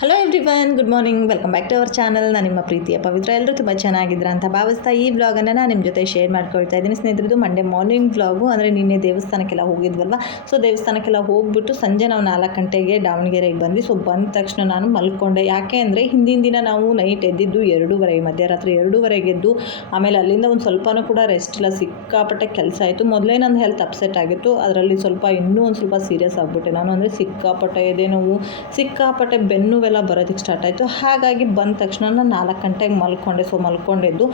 Hello everyone good morning welcome back to our channel ನಾನು ನಿಮ್ಮ ಪ್ರೀತಿಯ ಪವಿತ್ರ. ಎಲ್ಲರೂ ತುಂಬ ಚೆನ್ನಾಗಿದ್ರ ಅಂತ ಭಾವಿಸ್ತಾ ಈ ವ್ಲಾಗನ್ನು ನಾನು ನಿಮ್ಮ ಜೊತೆ ಶೇರ್ ಮಾಡ್ಕೊಳ್ತಾ ಇದ್ದೀನಿ. ಸ್ನೇಹಿತರದು ಮಂಡೇ ಮಾರ್ನಿಂಗ್ ವ್ಲಾಗು ಅಂದರೆ ನಿನ್ನೆ ದೇವಸ್ಥಾನಕ್ಕೆಲ್ಲ ಹೋಗಿದ್ವಲ್ವ? ಸೊ ದೇವಸ್ಥಾನಕ್ಕೆಲ್ಲ ಹೋಗ್ಬಿಟ್ಟು ಸಂಜೆ ನಾವು ನಾಲ್ಕು ಗಂಟೆಗೆ ದಾವಣಗೆರೆಗೆ ಬಂದ್ವಿ. ಸೊ ಬಂದ ತಕ್ಷಣ ನಾನು ಮಲ್ಕೊಂಡೆ. ಯಾಕೆ ಅಂದರೆ ಹಿಂದಿನ ದಿನ ನಾವು ನೈಟ್ ಎದ್ದಿದ್ದು ಎರಡೂವರೆಗೆ ಮಧ್ಯರಾತ್ರಿ ಎರಡೂವರೆಗೆ ಎದ್ದು, ಆಮೇಲೆ ಅಲ್ಲಿಂದ ಒಂದು ಸ್ವಲ್ಪನೂ ಕೂಡ ರೆಸ್ಟ್ ಇಲ್ಲ ಸಿಕ್ಕಾಪಟ್ಟೆ ಕೆಲಸ ಆಯಿತು. ಮೊದಲೇ ನನ್ನ ಹೆಲ್ತ್ ಅಪ್ಸೆಟ್ ಆಗಿತ್ತು. ಅದರಲ್ಲಿ ಸ್ವಲ್ಪ ಇನ್ನೂ ಒಂದು ಸ್ವಲ್ಪ ಸೀರಿಯಸ್ ಆಗಿಬಿಟ್ಟೆ. ನಾನು ಅಂದರೆ ಸಿಕ್ಕಾಪಟ್ಟೆ ಎದೆ ನೋವು, ಸಿಕ್ಕಾಪಟ್ಟೆ ಬೆನ್ನು ಎಲ್ಲ ಬರೋದಕ್ಕೆ ಸ್ಟಾರ್ಟ್ ಆಯಿತು. ಹಾಗಾಗಿ ಬಂದ ತಕ್ಷಣ ನಾನು ನಾಲ್ಕು ಗಂಟೆಗೆ ಮಲ್ಕೊಂಡೆ. ಸೊ ಮಲ್ಕೊಂಡಿದ್ದು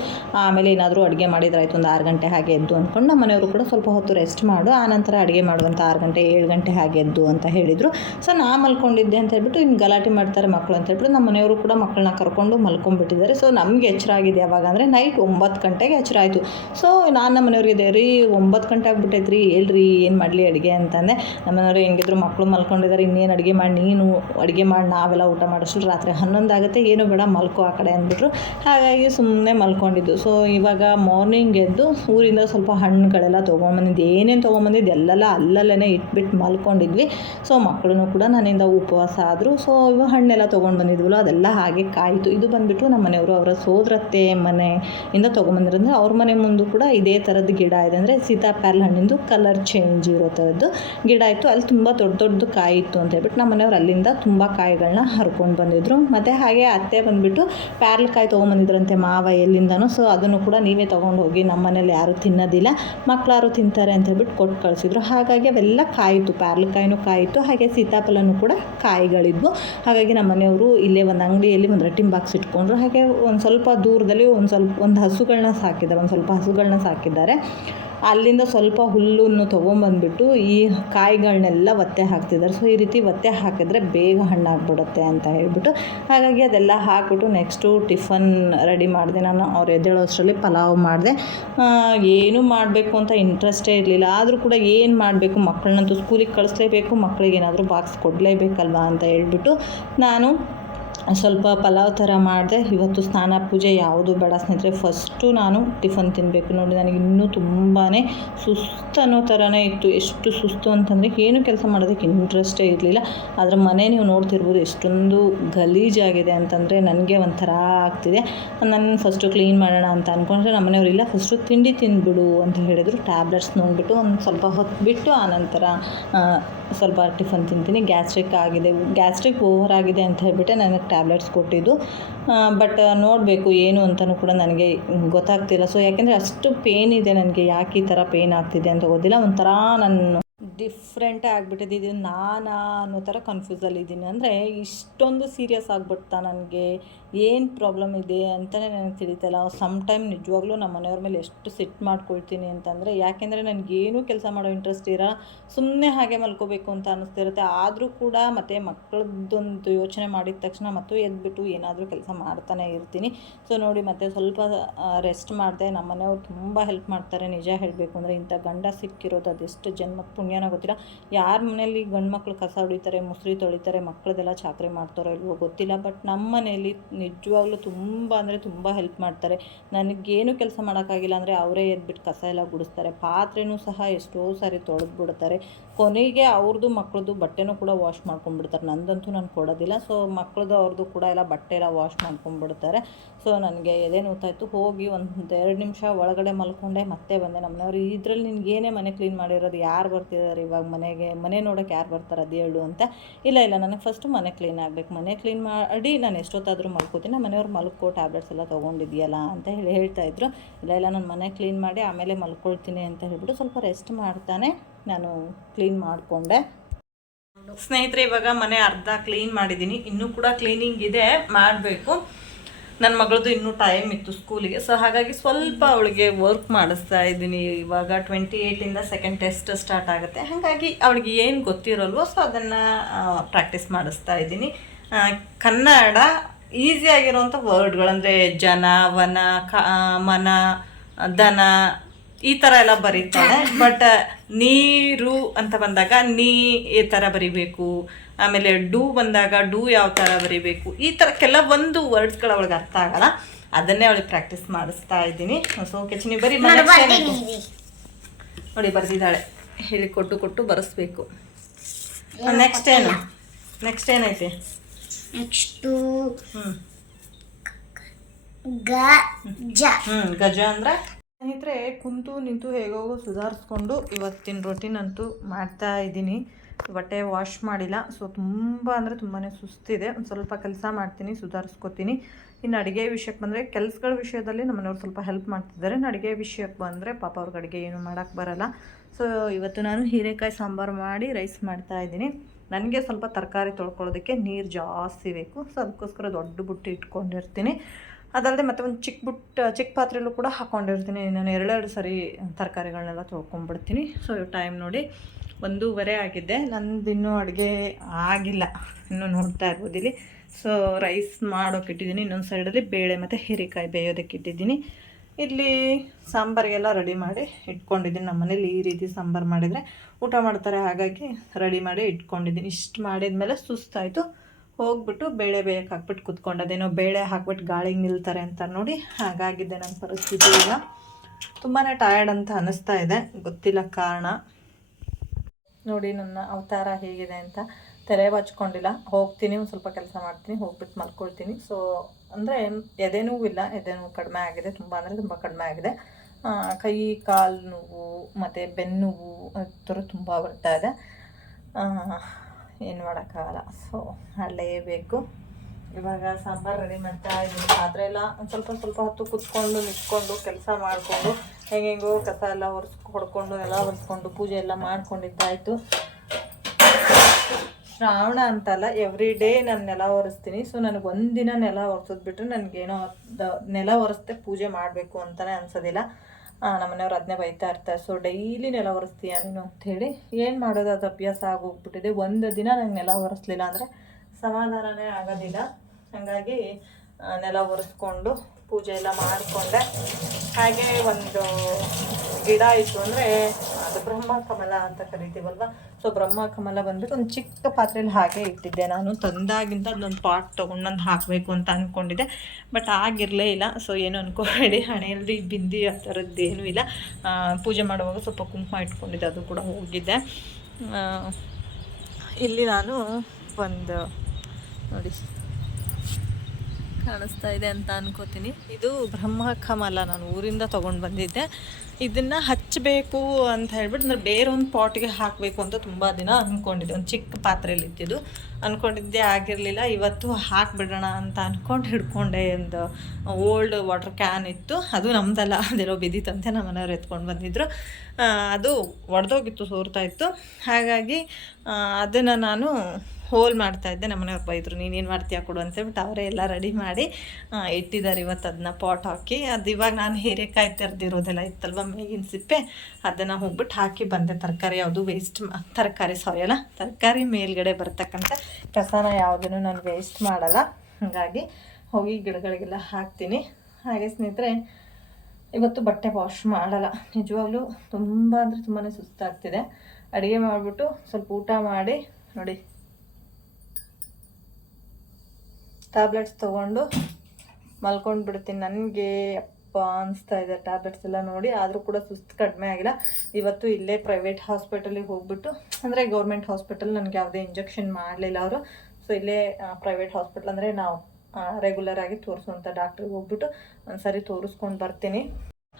ಆಮೇಲೆ ಏನಾದರೂ ಅಡುಗೆ ಮಾಡಿದ್ರಾಯ್ತು. ಒಂದು ಆರು ಗಂಟೆ ಹಾಗೆ ಎದ್ದು ಅಂದ್ಕೊಂಡು ನಮ್ಮ ಮನೆಯವರು ಕೂಡ ಸ್ವಲ್ಪ ಹೊತ್ತು ರೆಸ್ಟ್ ಮಾಡು. ಆನಂತರ ಅಡುಗೆ ಮಾಡುವಂಥ ಆರು ಗಂಟೆ, ಏಳು ಗಂಟೆ ಹಾಗೆ ಎದ್ದು ಅಂತ ಹೇಳಿದರು. ಸೊ ನಾ ಮಲ್ಕೊಂಡಿದ್ದೆ ಅಂತ ಹೇಳ್ಬಿಟ್ಟು ಇನ್ನು ಗಲಾಟೆ ಮಾಡ್ತಾರೆ ಮಕ್ಕಳು ಅಂತ ಹೇಳ್ಬಿಟ್ಟು ನಮ್ಮ ಮನೆಯವರು ಕೂಡ ಮಕ್ಕಳನ್ನ ಕರ್ಕೊಂಡು ಮಲ್ಕೊಂಡ್ಬಿಟ್ಟಿದ್ದಾರೆ. ಸೊ ನಮಗೆ ಎಚ್ಚರ ಆಗಿದೆ ಯಾವಾಗ ಅಂದರೆ ನೈಟ್ ಒಂಬತ್ತು ಗಂಟೆಗೆ ಎಚ್ಚರ ಆಯಿತು. ಸೊ ನಾನು ನಮ್ಮ ಮನೆಯವ್ರಿಗೆ ರೀ, ಒಂಬತ್ತು ಗಂಟೆ ಆಗ್ಬಿಟ್ಟೈತೆ ರೀ. ಹೇಳ್ರಿ ಏನು ಮಾಡಲಿ ಅಡುಗೆ? ಅಂತಂದೆ. ನಮ್ಮ ಮನೆಯವರು ಹೆಂಗಿದ್ರು ಮಕ್ಕಳು ಮಲ್ಕೊಂಡಿದ್ದಾರೆ, ಇನ್ನೇನು ಅಡುಗೆ ಮಾಡಿ, ನೀನು ಅಡುಗೆ ಮಾಡಿ, ನಾವೆಲ್ಲ ಊಟ ಮಾಡೋಷ್ಟು ರಾತ್ರಿ ಹನ್ನೊಂದು ಆಗುತ್ತೆ, ಏನು ಬೇಡ, ಮಲ್ಕೋ ಆ ಕಡೆ ಅಂದ್ಬಿಟ್ರು. ಹಾಗಾಗಿ ಸುಮ್ಮನೆ ಮಲ್ಕೊಂಡಿದ್ದು. ಸೊ ಇವಾಗ ಮಾರ್ನಿಂಗ್ ಎದ್ದು ಊರಿಂದ ಸ್ವಲ್ಪ ಹಣ್ಣುಗಳೆಲ್ಲ ತೊಗೊಂಬಂದಿದ್ದು. ಏನೇನು ತೊಗೊಂಬಂದಿದ್ದು? ಎಲ್ಲೆಲ್ಲ ಅಲ್ಲಲ್ಲೇ ಇಟ್ಬಿಟ್ಟು ಮಲ್ಕೊಂಡಿದ್ವಿ. ಸೊ ಮಕ್ಕಳು ಕೂಡ ನನ್ನಿಂದ ಉಪವಾಸ ಆದರು. ಸೊ ಇವಾಗ ಹಣ್ಣೆಲ್ಲ ತೊಗೊಂಡು ಬಂದಿದ್ವಲ್ಲ ಅದೆಲ್ಲ ಹಾಗೆ ಕಾಯಿತು. ಇದು ಬಂದುಬಿಟ್ಟು ನಮ್ಮ ಮನೆಯವರು ಅವರ ಸೋದರತ್ತೆ ಮನೆಯಿಂದ ತೊಗೊಂಬಂದಿರೋದ್ರೆ ಅವ್ರ ಮನೆ ಮುಂದೆ ಕೂಡ ಇದೇ ಥರದ ಗಿಡ ಇದೆ. ಅಂದರೆ ಸೀತಾಪ್ಯಾರ್ಲ್ ಹಣ್ಣಿಂದು ಕಲರ್ ಚೇಂಜ್ ಇರೋ ಥರದ್ದು ಗಿಡ ಇತ್ತು. ಅಲ್ಲಿ ತುಂಬ ದೊಡ್ಡ ದೊಡ್ಡದು ಕಾಯಿ ಇತ್ತು ಅಂತ ಹೇಳ್ಬಿಟ್ಟು ನಮ್ಮ ಮನೆಯವ್ರು ಅಲ್ಲಿಂದ ತುಂಬ ಕಾಯಿಗಳನ್ನ ಹರ್ಕೊಂಡು ಬಂದಿದ್ರು. ಮತ್ತು ಹಾಗೆ ಅತ್ತೆ ಬಂದುಬಿಟ್ಟು ಪ್ಯಾರ್ಲಕಾಯಿ ತೊಗೊಂಬಂದಿದ್ರಂತೆ ಮಾವ ಎಲ್ಲಿಂದನೂ. ಸೊ ಅದನ್ನು ಕೂಡ ನೀವೇ ತೊಗೊಂಡು ಹೋಗಿ ನಮ್ಮ ಮನೇಲಿ ಯಾರೂ ತಿನ್ನೋದಿಲ್ಲ. ಮಕ್ಕಳಾರು ತಿಂತಾರೆ ಅಂತ ಹೇಳ್ಬಿಟ್ಟು ಕೊಟ್ಟು ಕಳಿಸಿದ್ರು. ಹಾಗಾಗಿ ಅವೆಲ್ಲ ಕಾಯಿತು. ಪ್ಯಾರ್ಲಕಾಯಿನೂ ಕಾಯಿತು. ಹಾಗೆ ಸೀತಾಫಲನೂ ಕೂಡ ಕಾಯಿಗಳಿದ್ವು. ಹಾಗಾಗಿ ನಮ್ಮ ಮನೆಯವರು ಇಲ್ಲೇ ಒಂದು ಅಂಗಡಿಯಲ್ಲಿ ಒಂದು ರಟ್ಟಿನ ಬಾಕ್ಸ್ ಇಟ್ಕೊಂಡ್ರು. ಹಾಗೆ ಒಂದು ಸ್ವಲ್ಪ ದೂರದಲ್ಲಿ ಒಂದು ಸ್ವಲ್ಪ, ಒಂದು ಹಸುಗಳನ್ನ ಸಾಕಿದ್ದಾರೆ. ಒಂದು ಸ್ವಲ್ಪ ಹಸುಗಳನ್ನ ಸಾಕಿದ್ದಾರೆ. ಅಲ್ಲಿಂದ ಸ್ವಲ್ಪ ಹುಲ್ಲನ್ನು ತೊಗೊಂಬಂದ್ಬಿಟ್ಟು ಈ ಕಾಯಿಗಳನ್ನೆಲ್ಲ ಒತ್ತೆ ಹಾಕ್ತಿದ್ದಾರೆ. ಸೊ ಈ ರೀತಿ ಒತ್ತೆ ಹಾಕಿದ್ರೆ ಬೇಗ ಹಣ್ಣಾಗ್ಬಿಡುತ್ತೆ ಅಂತ ಹೇಳ್ಬಿಟ್ಟು ಹಾಗಾಗಿ ಅದೆಲ್ಲ ಹಾಕ್ಬಿಟ್ಟು ನೆಕ್ಸ್ಟು ಟಿಫನ್ ರೆಡಿ ಮಾಡಿದೆ. ನಾನು ಅವ್ರು ಎದ್ದೇಳೋ ಅಷ್ಟರಲ್ಲಿ ಪಲಾವ್ ಮಾಡಿದೆ. ಏನು ಮಾಡಬೇಕು ಅಂತ ಇಂಟ್ರೆಸ್ಟೇ ಇರಲಿಲ್ಲ. ಆದರೂ ಕೂಡ ಏನು ಮಾಡಬೇಕು? ಮಕ್ಕಳನ್ನಂತೂ ಸ್ಕೂಲಿಗೆ ಕಳಿಸ್ಲೇಬೇಕು. ಮಕ್ಕಳಿಗೆ ಏನಾದರೂ ಬಾಕ್ಸ್ ಕೊಡಲೇಬೇಕಲ್ವಾ ಅಂತ ಹೇಳ್ಬಿಟ್ಟು ನಾನು ಸ್ವಲ್ಪ ಪಲಾವ್ ಥರ ಮಾಡಿದೆ. ಇವತ್ತು ಸ್ನಾನ ಪೂಜೆ ಯಾವುದು ಬೇಡ ಸ್ನೇಹಿತರೆ. ಫಸ್ಟು ನಾನು ಟಿಫನ್ ತಿನ್ನಬೇಕು ನೋಡಿ, ನನಗೆ ಇನ್ನೂ ತುಂಬಾ ಸುಸ್ತು ಅನ್ನೋ ಥರನೇ ಇತ್ತು. ಎಷ್ಟು ಸುಸ್ತು ಅಂತಂದರೆ ಏನು ಕೆಲಸ ಮಾಡೋದಕ್ಕೆ ಇಂಟ್ರೆಸ್ಟೇ ಇರಲಿಲ್ಲ. ಆದರೆ ಮನೆ ನೀವು ನೋಡ್ತಿರ್ಬೋದು ಎಷ್ಟೊಂದು ಗಲೀಜಾಗಿದೆ ಅಂತಂದರೆ ನನಗೆ ಒಂಥರ ಆಗ್ತಿದೆ. ನಾನು ಫಸ್ಟು ಕ್ಲೀನ್ ಮಾಡೋಣ ಅಂತ ಅಂದ್ಕೊಂಡ್ರೆ ನಮ್ಮ ಮನೆಯವರು, ಇಲ್ಲ, ಫಸ್ಟು ತಿಂಡಿ ತಿಂದ್ಬಿಡು ಅಂತ ಹೇಳಿದರು. ಟ್ಯಾಬ್ಲೆಟ್ಸ್ ನೋಡಿಬಿಟ್ಟು ಒಂದು ಸ್ವಲ್ಪ ಹೊತ್ತು ಬಿಟ್ಟು ಆನಂತರ ಸ್ವಲ್ಪ ಟಿಫನ್ ತಿಂತೀನಿ. ಗ್ಯಾಸ್ಟ್ರಿಕ್ ಆಗಿದೆ. ಗ್ಯಾಸ್ಟ್ರಿಕ್ ಓವರ್ ಆಗಿದೆ ಅಂತ ಹೇಳ್ಬಿಟ್ಟೆ ನನಗೆ ಟ್ಯಾಬ್ಲೆಟ್ಸ್ ಕೊಟ್ಟಿದ್ದು. ಬಟ್ ನೋಡಬೇಕು ಏನು ಅಂತಲೂ ಕೂಡ ನನಗೆ ಗೊತ್ತಾಗ್ತಿಲ್ಲ. ಸೊ ಯಾಕೆಂದರೆ ಅಷ್ಟು ಪೇನ್ ಇದೆ ನನಗೆ. ಯಾಕೆ ಈ ಥರ ಪೇನ್ ಆಗ್ತಿದೆ ಅಂತ ಗೊತ್ತಿಲ್ಲ. ಒಂಥರ ನಾನು ಡಿಫ್ರೆಂಟೇ ಆಗಿಬಿಟ್ಟಿದೆ. ಇದು ನಾನಾ ಅನ್ನೋ ಥರ ಕನ್ಫ್ಯೂಸಲ್ಲಿದ್ದೀನಿ ಅಂದರೆ ಇಷ್ಟೊಂದು ಸೀರಿಯಸ್ ಆಗಿಬಿಡ್ತಾ ನನಗೆ. ಏನು ಪ್ರಾಬ್ಲಮ್ ಇದೆ ಅಂತಲೇ ನನಗೆ ತಿಳಿತಲ್ಲ ಸಮ್ ಟೈಮ್ ನಿಜವಾಗ್ಲೂ ನಮ್ಮ ಮನೆಯವ್ರ ಮೇಲೆ ಎಷ್ಟು ಸಿಟ್ಟು ಮಾಡ್ಕೊಳ್ತೀನಿ ಅಂತಂದರೆ, ಯಾಕೆಂದರೆ ನನಗೇನು ಕೆಲಸ ಮಾಡೋ ಇಂಟ್ರೆಸ್ಟ್ ಇರೋ ಸುಮ್ಮನೆ ಹಾಗೆ ಮಲ್ಕೋಬೇಕು ಅಂತ ಅನ್ನಿಸ್ತಿರುತ್ತೆ ಆದರೂ ಕೂಡ ಮತ್ತು ಮಕ್ಕಳದ್ದೊಂದು ಯೋಚನೆ ಮಾಡಿದ ತಕ್ಷಣ ಮತ್ತು ಎದ್ಬಿಟ್ಟು ಏನಾದರೂ ಕೆಲಸ ಮಾಡ್ತಾನೆ ಇರ್ತೀನಿ. ಸೊ ನೋಡಿ ಮತ್ತೆ ಸ್ವಲ್ಪ ರೆಸ್ಟ್ ಮಾಡಿದೆ. ನಮ್ಮ ಮನೆಯವ್ರು ತುಂಬ ಹೆಲ್ಪ್ ಮಾಡ್ತಾರೆ. ನಿಜ ಹೇಳಬೇಕು ಅಂದರೆ ಇಂಥ ಗಂಡ ಸಿಕ್ಕಿರೋದು ಅದೆಷ್ಟು ಜನ್ಮದ ಪುಣ್ಯನ ಗೊತ್ತಿಲ್ಲ. ಯಾರ ಮನೆಯಲ್ಲಿ ಗಂಡು ಮಕ್ಕಳು ಕಸ ಹೊಡಿತಾರೆ, ಮುಸ್ರಿ ತೊಳಿತಾರೆ ಮಕ್ಕಳದೆಲ್ಲ ಚಾಕರಿ ಮಾಡ್ತಾರೋ ಇಲ್ವೋ ಗೊತ್ತಿಲ್ಲ. ಬಟ್ ನಮ್ಮ ಮನೆಯಲ್ಲಿ ನಿಜವಾಗ್ಲೂ ತುಂಬ ಅಂದರೆ ತುಂಬ ಹೆಲ್ಪ್ ಮಾಡ್ತಾರೆ. ನನಗೇನು ಕೆಲಸ ಮಾಡೋಕ್ಕಾಗಿಲ್ಲ ಅಂದರೆ ಅವರೇ ಎದ್ಬಿಟ್ಟು ಕಸ ಎಲ್ಲ ಗುಡಿಸ್ತಾರೆ. ಪಾತ್ರೆನೂ ಸಹ ಎಷ್ಟೋ ಸಾರಿ ತೊಳೆದು ಬಿಡ್ತಾರೆ ಕೊನೆಗೆ ಅವ್ರದ್ದು ಮಕ್ಳದ್ದು ಬಟ್ಟೆನೂ ಕೂಡ ವಾಶ್ ಮಾಡ್ಕೊಂಡ್ಬಿಡ್ತಾರೆ. ನಂದಂತೂ ನಾನು ಕೊಡೋದಿಲ್ಲ. ಸೊ ಮಕ್ಳದ್ದು ಅವ್ರದ್ದು ಕೂಡ ಎಲ್ಲ ಬಟ್ಟೆ ಎಲ್ಲ ವಾಶ್ ಮಾಡ್ಕೊಂಡ್ಬಿಡ್ತಾರೆ. ಸೊ ನನಗೆ ಎದೆ ನೋತಾಯಿತು ಹೋಗಿ ಒಂದು ಎರಡು ನಿಮಿಷ ಒಳಗಡೆ ಮಲ್ಕೊಂಡೆ, ಮತ್ತೆ ಬಂದೆ ನಮ್ಮನವ್ರು ಇದ್ರಲ್ಲಿ ನಿನ್ಗೆ ಏನೇ ಮನೆ ಕ್ಲೀನ್ ಮಾಡಿರೋದು, ಯಾರು ಬರ್ತಿದ್ದಾರೆ ಇವಾಗ ಮನೆಗೆ, ಮನೆ ನೋಡೋಕೆ ಯಾರು ಬರ್ತಾರೆ? ಅದು ಹೇಳು ಅಂತ. ಇಲ್ಲ ಇಲ್ಲ, ನನಗೆ ಫಸ್ಟು ಮನೆ ಕ್ಲೀನ್ ಆಗಬೇಕು. ಮನೆ ಕ್ಲೀನ್ ಮಾಡಿ ನಾನು ಎಷ್ಟೊತ್ತಾದರೂ ಮಲ್ಕೋತೀನಿ. ಮನೆಯವ್ರು ಮಲ್ಕೋ ಟ್ಯಾಬ್ಲೆಟ್ಸ್ ಎಲ್ಲ ತೊಗೊಂಡಿದ್ಯಲ್ಲ ಅಂತ ಹೇಳಿ ಹೇಳ್ತಾ ಇದ್ರು. ಇಲ್ಲ ಇಲ್ಲ, ನಾನು ಮನೆ ಕ್ಲೀನ್ ಮಾಡಿ ಆಮೇಲೆ ಮಲ್ಕೊಳ್ತೀನಿ ಅಂತ ಹೇಳ್ಬಿಟ್ಟು ಸ್ವಲ್ಪ ರೆಸ್ಟ್ ಮಾಡ್ತಾನೆ. ನಾನು ಕ್ಲೀನ್ ಮಾಡಿಕೊಂಡೆ. ಸ್ನೇಹಿತರೆ, ಇವಾಗ ಮನೆ ಅರ್ಧ ಕ್ಲೀನ್ ಮಾಡಿದ್ದೀನಿ. ಇನ್ನೂ ಕೂಡ ಕ್ಲೀನಿಂಗ್ ಇದೆ, ಮಾಡಬೇಕು. ನನ್ನ ಮಗಳದ್ದು ಇನ್ನೂ ಟೈಮ್ ಇತ್ತು ಸ್ಕೂಲಿಗೆ. ಸೊ ಹಾಗಾಗಿ ಸ್ವಲ್ಪ ಅವಳಿಗೆ ವರ್ಕ್ ಮಾಡಿಸ್ತಾ ಇದ್ದೀನಿ. ಇವಾಗ ಟ್ವೆಂಟಿ ಏಯ್ಟಿಂದ ಸೆಕೆಂಡ್ ಟೆಸ್ಟ್ ಸ್ಟಾರ್ಟ್ ಆಗುತ್ತೆ. ಹಾಗಾಗಿ ಅವಳಿಗೆ ಏನು ಗೊತ್ತಿರಲ್ವೋ ಸೊ ಅದನ್ನು ಪ್ರಾಕ್ಟೀಸ್ ಮಾಡಿಸ್ತಾ ಇದ್ದೀನಿ. ಕನ್ನಡ ಈಸಿಯಾಗಿರುವಂಥ ವರ್ಡ್ಗಳಂದರೆ ಜನ, ವನ, ಕ ಮನ ದನ ಈ ತರ ಎಲ್ಲ ಬರೀತಾಳೆ. ಬಟ್ ನೀರು ಅಂತ ಬಂದಾಗ ನೀ ಈ ತರ ಬರಿಬೇಕು. ಆಮೇಲೆ ಡೂ ಬಂದಾಗ ಡೂ ಯಾವ ತರ ಬರಿಬೇಕು. ಈ ತರ ಕೆಲವೊಂದು ವರ್ಡ್ಸ್ಗಳ ಅವಳಿಗೆ ಅರ್ಥ ಆಗಲ್ಲ. ಅದನ್ನೇ ಅವಳಿಗೆ ಪ್ರಾಕ್ಟೀಸ್ ಮಾಡಿಸ್ತಾ ಇದ್ದೀನಿ. ಸೊ ಕೆಚನಿ ಬರೀ ನೋಡಿ ಬರ್ದಿದ್ದಾಳೆ. ಹೇಳಿ ಕೊಟ್ಟು ಕೊಟ್ಟು ಬರೆಸ್ಬೇಕು. ನೆಕ್ಸ್ಟ್ ಏನು? ನೆಕ್ಸ್ಟ್ ಏನೈತೆ? ನೆಕ್ಸ್ಟು ಹ್ಞೂ ಗ ಜ. ಹ್ಞೂ ಗಜ ಅಂದರೆ? ಸ್ನೇಹಿತರೆ, ಕುಂತು ನಿಂತು ಹೇಗೋಗೋ ಸುಧಾರಿಸ್ಕೊಂಡು ಇವತ್ತಿನ ರೊಟೀನ್ ಅಂತೂ ಮಾಡ್ತಾ ಇದ್ದೀನಿ. ಬಟ್ಟೆ ವಾಶ್ ಮಾಡಿಲ್ಲ. ಸೊ ತುಂಬ ಅಂದರೆ ತುಂಬಾ ಸುಸ್ತಿದೆ. ಒಂದು ಸ್ವಲ್ಪ ಕೆಲಸ ಮಾಡ್ತೀನಿ, ಸುಧಾರಿಸ್ಕೊತೀನಿ. ಇನ್ನು ಅಡುಗೆ ವಿಷಯಕ್ಕೆ ಬಂದರೆ, ಕೆಲಸಗಳ ವಿಷಯದಲ್ಲಿ ನಮ್ಮನೆಯವ್ರು ಸ್ವಲ್ಪ ಹೆಲ್ಪ್ ಮಾಡ್ತಿದ್ದಾರೆ. ಇನ್ನು ಅಡುಗೆ ವಿಷಯಕ್ಕೆ ಬಂದರೆ, ಪಾಪ ಅವ್ರಿಗೆ ಅಡುಗೆ ಏನು ಮಾಡೋಕ್ಕೆ ಬರಲ್ಲ. ಸೊ ಇವತ್ತು ನಾನು ಹೀರೆಕಾಯಿ ಸಾಂಬಾರು ಮಾಡಿ ರೈಸ್ ಮಾಡ್ತಾ ಇದ್ದೀನಿ. ನನಗೆ ಸ್ವಲ್ಪ ತರಕಾರಿ ತೊಳ್ಕೊಳ್ಳೋದಕ್ಕೆ ನೀರು ಜಾಸ್ತಿ ಬೇಕು. ಸೊ ಅದಕ್ಕೋಸ್ಕರ ದೊಡ್ಡ ಬುಟ್ಟಿ ಇಟ್ಕೊಂಡಿರ್ತೀನಿ. ಅದಲ್ಲದೆ ಮತ್ತೆ ಒಂದು ಚಿಕ್ಕ ಬುಟ್ಟ ಚಿಕ್ಕ ಪಾತ್ರೆಯಲ್ಲೂ ಕೂಡ ಹಾಕ್ಕೊಂಡಿರ್ತೀನಿ ನಾನು ಎರಡೆರಡು ಸರಿ ತರಕಾರಿಗಳನ್ನೆಲ್ಲ ತೊಳ್ಕೊಂಡ್ಬಿಡ್ತೀನಿ ಸೊ ಟೈಮ್ ನೋಡಿ ಒಂದೂವರೆ ಆಗಿದ್ದೆ ನಂದು ಇನ್ನೂ ಅಡುಗೆ ಆಗಿಲ್ಲ. ಇನ್ನೂ ನೋಡ್ತಾ ಇರ್ಬೋದು ಇಲ್ಲಿ ಸೊ ರೈಸ್ ಮಾಡೋಕೆ ಇಟ್ಟಿದ್ದೀನಿ. ಇನ್ನೊಂದು ಸೈಡಲ್ಲಿ ಬೇಳೆ ಮತ್ತು ಹೀರೆಕಾಯಿ ಬೇಯೋದಕ್ಕೆ ಇಟ್ಟಿದ್ದೀನಿ. ಇಲ್ಲಿ ಸಾಂಬಾರಿಗೆಲ್ಲ ರೆಡಿ ಮಾಡಿ ಇಟ್ಕೊಂಡಿದ್ದೀನಿ. ನಮ್ಮ ಮನೇಲಿ ಈ ರೀತಿ ಸಾಂಬಾರು ಮಾಡಿದರೆ ಊಟ ಮಾಡ್ತಾರೆ. ಹಾಗಾಗಿ ರೆಡಿ ಮಾಡಿ ಇಟ್ಕೊಂಡಿದ್ದೀನಿ. ಇಷ್ಟು ಮಾಡಿದ ಮೇಲೆ ಸುಸ್ತಾಯಿತು. ಹೋಗ್ಬಿಟ್ಟು ಬೇಳೆ ಬೇಯಕ್ಕೆ ಹಾಕ್ಬಿಟ್ಟು ಕುತ್ಕೊಂಡು ಅದೇನೋ ಬೇಳೆ ಹಾಕ್ಬಿಟ್ಟು ಗಾಳಿಗೆ ನಿಲ್ತಾರೆ ಅಂತ ನೋಡಿ ಹಾಗಾಗಿದೆ ನನ್ನ ಪರಿಸ್ಥಿತಿ ಈಗ. ತುಂಬಾ ಟಯರ್ಡ್ ಅಂತ ಅನ್ನಿಸ್ತಾ ಇದೆ. ಗೊತ್ತಿಲ್ಲ ಕಾರಣ. ನೋಡಿ ನನ್ನ ಅವತಾರ ಹೇಗಿದೆ ಅಂತ. ತೆರೆ ಬಚ್ಕೊಂಡಿಲ್ಲ. ಹೋಗ್ತೀನಿ, ಒಂದು ಸ್ವಲ್ಪ ಕೆಲಸ ಮಾಡ್ತೀನಿ ಹೋಗ್ಬಿಟ್ಟು ಮಲ್ಕೊಳ್ತೀನಿ. ಸೊ ಅಂದರೆ ಎದೆ ಇಲ್ಲ. ಎದೆ ನೋವು ಕಡಿಮೆ ಆಗಿದೆ. ತುಂಬ ಅಂದರೆ ತುಂಬ ಕಡಿಮೆ ಆಗಿದೆ. ಕೈ, ಕಾಲು ನೋವು, ಮತ್ತು ಬೆನ್ನು ನೋವು, ಆ ಥರ ತುಂಬ ಬರ್ತಾ ಇದೆ. ಏನು ಮಾಡೋಕ್ಕಾಗಲ್ಲ. ಸೊ ಮಾಡಲೇಬೇಕು ಇವಾಗ ಸಾಂಬಾರು ರೆಡಿ ಮಾಡ್ತಾ ಇದ್ದೀನಿ. ಪಾತ್ರೆ ಎಲ್ಲ ಒಂದು ಸ್ವಲ್ಪ ಸ್ವಲ್ಪ ಹೊತ್ತು ಕುತ್ಕೊಂಡು, ನಿಂತ್ಕೊಂಡು ಕೆಲಸ ಮಾಡಿಕೊಂಡು ಹೆಂಗೆಂಗೋ ಕಸ ಎಲ್ಲ ಒರೆಸ್, ಹೊಡ್ಕೊಂಡು, ಎಲ್ಲ ಒರೆಸ್ಕೊಂಡು ಪೂಜೆ ಎಲ್ಲ ಮಾಡ್ಕೊಂಡಿದ್ದಾಯಿತು. ಶ್ರಾವಣ ಅಂತಲ್ಲ ಎವ್ರಿ ಡೇ ನಾನು ನೆಲ ಒರೆಸ್ತೀನಿ. ಸೊ ನನಗೆ ಒಂದಿನ ನೆಲ ಒರೆಸೋದು ಬಿಟ್ಟರೆ ನನಗೇನೋ ನೆಲ ಒರೆಸ್ದೆ ಪೂಜೆ ಮಾಡಬೇಕು ಅಂತಲೇ ಅನ್ಸೋದಿಲ್ಲ. ಆ, ನಮ್ಮನೆಯವ್ರು ಅದನ್ನೇ ಬೈತಾ ಇರ್ತಾರೆ. ಸೊ ಡೈಲಿ ನೆಲ ಒರೆಸ್ತೀಯ ನೀನು? ಅಂಥೇಳಿ ಏನು ಮಾಡೋದು ಅದು ಅಭ್ಯಾಸ ಆಗೋಗ್ಬಿಟ್ಟಿದೆ. ಒಂದು ದಿನ ನಂಗೆ ನೆಲ ಒರೆಸ್ಲಿಲ್ಲ ಅಂದರೆ ಸಮಾಧಾನನೇ ಆಗೋದಿಲ್ಲ. ಹಾಗಾಗಿ ನೆಲ ಒರೆಸ್ಕೊಂಡು ಪೂಜೆ ಎಲ್ಲ ಮಾಡಿಕೊಂಡೆ. ಹಾಗೆ ಒಂದು ಗಿಡ ಇತ್ತು ಅಂದರೆ ಅದು ಬ್ರಹ್ಮ ಕಮಲ ಅಂತ ಕರಿತೀವಲ್ವ? ಸೊ ಬ್ರಹ್ಮ ಕಮಲ ಬಂದ್ಬಿಟ್ಟು ಒಂದು ಚಿಕ್ಕ ಪಾತ್ರೆಯಲ್ಲಿ ಹಾಗೆ ಇಟ್ಟಿದ್ದೆ. ನಾನು ತಂದಾಗಿಂದ ಅದೊಂದು ಪಾಟ್ ತೊಗೊಂಡು ಹಾಕಬೇಕು ಅಂತ ಅಂದ್ಕೊಂಡಿದ್ದೆ ಬಟ್ ಆಗಿರಲೇ ಇಲ್ಲ. ಸೊ ಏನು ಅನ್ಕೋಬೇಡಿ. ಹಣೆಯಲ್ಲಿ ಬಿಂದಿ ಆ ಥರದ್ದೇನೂ ಇಲ್ಲ. ಪೂಜೆ ಮಾಡುವಾಗ ಸ್ವಲ್ಪ ಕುಂಕುಮ ಇಟ್ಕೊಂಡಿದ್ದೆ. ಅದು ಕೂಡ ಹೋಗಿದ್ದೆ. ಇಲ್ಲಿ ನಾನು ಒಂದು ನೋಡಿ. ಕಾಣಿಸ್ತಾ ಇದೆ ಅಂತ ಅನ್ಕೋತೀನಿ. ಇದು ಬ್ರಹ್ಮ ಕಮಲ ನಾನು ಊರಿಂದ ತೊಗೊಂಡು ಬಂದಿದ್ದೆ. ಇದನ್ನು ಹಚ್ಚಬೇಕು ಅಂತ ಹೇಳ್ಬಿಟ್ಟು ಅಂದರೆ ಬೇರೆ ಒಂದು ಪಾಟ್ಗೆ ಹಾಕಬೇಕು ಅಂತ ತುಂಬ ದಿನ ಅಂದ್ಕೊಂಡಿದ್ದೆ ಒಂದು ಚಿಕ್ಕ ಪಾತ್ರೆಯಲ್ಲಿ ಇದ್ದಿದ್ದು. ಅಂದ್ಕೊಂಡಿದ್ದೆ ಆಗಿರಲಿಲ್ಲ ಇವತ್ತು ಹಾಕಿಬಿಡೋಣ ಅಂತ ಅಂದ್ಕೊಂಡು ಹಿಡ್ಕೊಂಡೆ ಒಂದು ಓಲ್ಡ್ ವಾಟರ್ ಕ್ಯಾನ್ ಇತ್ತು. ಅದು ನಮ್ಮದಲ್ಲ ಅದೆಲ್ಲೋ ಬಿದ್ದಿತ್ತಂತೆ ನಮ್ಮ ಮನೆಯವ್ರು ಎತ್ಕೊಂಡು ಬಂದಿದ್ದರು ಆ, ಅದು ಒಡೆದೋಗಿತ್ತು ಸೋರ್ತಾ ಇತ್ತು. ಹಾಗಾಗಿ ಅದನ್ನು ನಾನು ಹೋಲ್ ಮಾಡ್ತಾ ಇದ್ದೆ. ನಮ್ಮ ಮನೆಯವ್ರು ಬೈದರು ನೀನೇನು ಮಾಡ್ತೀಯ ಕೊಡು ಅಂತೇಳ್ಬಿಟ್ಟು ಅವರೇ ಎಲ್ಲ ರೆಡಿ ಮಾಡಿ ಇಟ್ಟಿದ್ದಾರೆ ಇವತ್ತು ಅದನ್ನ ಪಾಟ್ ಹಾಕಿ. ಅದು ಇವಾಗ ನಾನು ಹೀರೆಕಾಯಿ ತೆರೆದಿರೋದೆಲ್ಲ ಇತ್ತಲ್ವ, ಮೇಗಿನ ಸಿಪ್ಪೆ. ಅದನ್ನು ಹೋಗ್ಬಿಟ್ಟು ಹಾಕಿ ಬಂದೆ. ತರಕಾರಿ ಯಾವುದು ವೇಸ್ಟ್ ತರಕಾರಿ ಸಾರಿ ಅಲ್ಲ, ತರಕಾರಿ ಮೇಲ್ಗಡೆ ಬರ್ತಕ್ಕಂಥ ಕಸನ ಯಾವುದನ್ನು ನಾನು ವೇಸ್ಟ್ ಮಾಡಲ್ಲ. ಹಾಗಾಗಿ ಹೋಗಿ ಗಿಡಗಳಿಗೆಲ್ಲ ಹಾಕ್ತೀನಿ. ಹಾಗೆ ಸ್ನೇಹಿತರೆ, ಇವತ್ತು ಬಟ್ಟೆ ವಾಶ್ ಮಾಡಲ್ಲ. ನಿಜವಾಗ್ಲೂ ತುಂಬ ಅಂದರೆ ತುಂಬಾ ಸುಸ್ತಾಗ್ತಿದೆ. ಅಡುಗೆ ಮಾಡಿಬಿಟ್ಟು ಸ್ವಲ್ಪ ಊಟ ಮಾಡಿ, ನೋಡಿ. ಟ್ಯಾಬ್ಲೆಟ್ಸ್ ತೊಗೊಂಡು ಮಲ್ಕೊಂಡು ಬಿಡ್ತೀನಿ ನನಗೆ ಅಪ್ಪ ಅನಿಸ್ತಾ ಇದೆ ಟ್ಯಾಬ್ಲೆಟ್ಸ್ ಎಲ್ಲ ನೋಡಿ. ಆದರೂ ಕೂಡ ಸುಸ್ತು ಕಡಿಮೆ ಆಗಿಲ್ಲ. ಇವತ್ತು ಇಲ್ಲೇ ಪ್ರೈವೇಟ್ ಹಾಸ್ಪಿಟಲಿಗೆ ಹೋಗ್ಬಿಟ್ಟು, ಅಂದರೆ ಗೌರ್ಮೆಂಟ್ ಹಾಸ್ಪಿಟಲ್ ನನಗೆ ಯಾವುದೇ ಇಂಜೆಕ್ಷನ್ ಮಾಡಲಿಲ್ಲ ಅವರು. ಸೊ ಇಲ್ಲೇ ಪ್ರೈವೇಟ್ ಹಾಸ್ಪಿಟಲ್ ಅಂದರೆ ನಾವು ರೆಗ್ಯುಲರ್ ಆಗಿ ತೋರಿಸುವಂಥ ಡಾಕ್ಟ್ರಿಗೆ ಹೋಗ್ಬಿಟ್ಟು ಒಂದ್ಸರಿ ತೋರಿಸ್ಕೊಂಡು ಬರ್ತೀನಿ.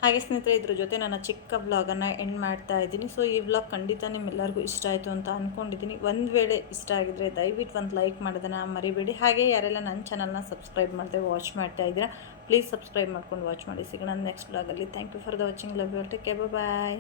ಹಾಗೆ ಸ್ನೇಹಿತರೆ, ಇದ್ರ ಜೊತೆ ನನ್ನ ಚಿಕ್ಕ ವ್ಲಾಗನ್ನು ಎಂಡ್ ಮಾಡ್ತಾ ಇದ್ದೀನಿ. ಸೊ ಈ ವ್ಲಾಗ್ ಖಂಡಿತ ನಿಮ್ಮೆಲ್ಲರಿಗೂ ಇಷ್ಟ ಆಯಿತು ಅಂತ ಅಂದ್ಕೊಂಡಿದ್ದೀನಿ ಒಂದು ವೇಳೆ ಇಷ್ಟ ಆಗಿದ್ರೆ ದಯವಿಟ್ಟು ಒಂದು ಲೈಕ್ ಮಾಡೋದನ್ನ ಮರಿಬೇಡಿ. ಹಾಗೆ ಯಾರೆಲ್ಲ ನನ್ನ ಚಾನಲ್ನ ಸಬ್ಸ್ಕ್ರೈಬ್ ಮಾಡದೆ ವಾಚ್ ಮಾಡ್ತಾ ಇದ್ದೀರಾ ಪ್ಲೀಸ್ ಸಬ್ಸ್ಕ್ರೈಬ್ ಮಾಡ್ಕೊಂಡು ವಾಚ್ ಮಾಡಿ. ಸಿಗೋಣ ನೆಕ್ಸ್ಟ್ ವ್ಲಾಗಲ್ಲಿ thank you for the watching love you take bye